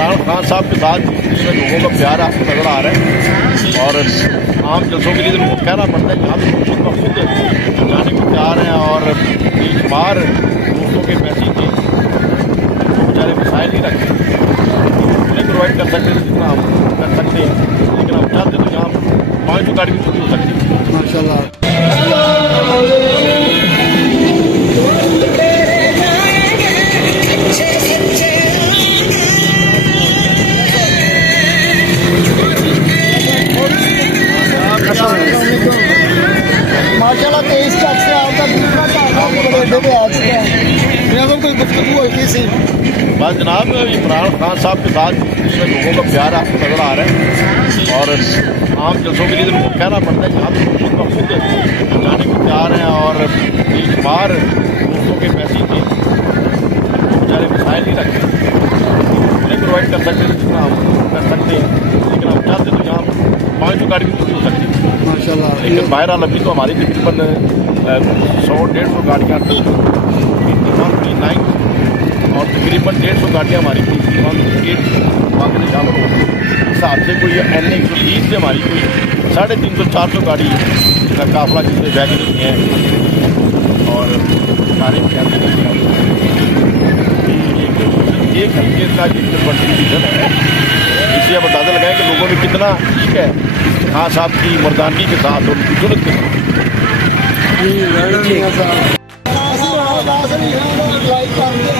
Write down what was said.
इमरान खान साहब के साथ जिसमें लोगों का प्यार आपको नजर आ रहा है और आम जलसों के लिए तो कहना पड़ता है कि हम खुद ब खुद जाने को तैयार हैं और बेशुमार दोस्तों के मैसेज थे तो बेचारे मिसाइल नहीं रखते नहीं प्रोवाइड कर सकते थे जितना हम कर सकते हैं, लेकिन हम चाहते तो यहाँ 5 गाड़ी भी छुट्टी हो सकती है माशाल्लाह। माशाल्लाह 23 तक से आपका दूसरा काम बड़े पे आ चुका है। मेरा तो कोई गुफ्तगू होती सी बस जनाब इमरान खान साहब के साथ जिसमें लोगों का प्यार आपको नजर आ रहा है और आम जलसों के लिए तो कहना पड़ता है कि हम खुद ब खुद जाने को तैयार हैं और बेशुमार दोस्तों के मैसेज थे तो बेचारे मिसाइल नहीं रखते नहीं प्रोवाइड कर सकते जितना हम कर सकते हैं, लेकिन हम चाहते तो यहाँ 5 गाड़ी भी छुट्टी हो सकती है माशाल्लाह। लेकिन बहरहाल अभी तो हमारी तकरीबन 100-150 गाड़ियाँ और तकरीबन 150 गाड़ियाँ हमारी वहाँ के शामिल हो गई। इस हिसाब से कोई NA-130 से हमारी कोई 350-400 गाड़ी का काफिला जिसमें वैगन हैं और सारे एक हल्के का कंट्रीब्यूशन है। इससे अब अंदाज़ा लगाएं कि लोगों में कितना ठीक है खान साहब की मर्दानगी के साथ और उनकी जुनून के साथ। जी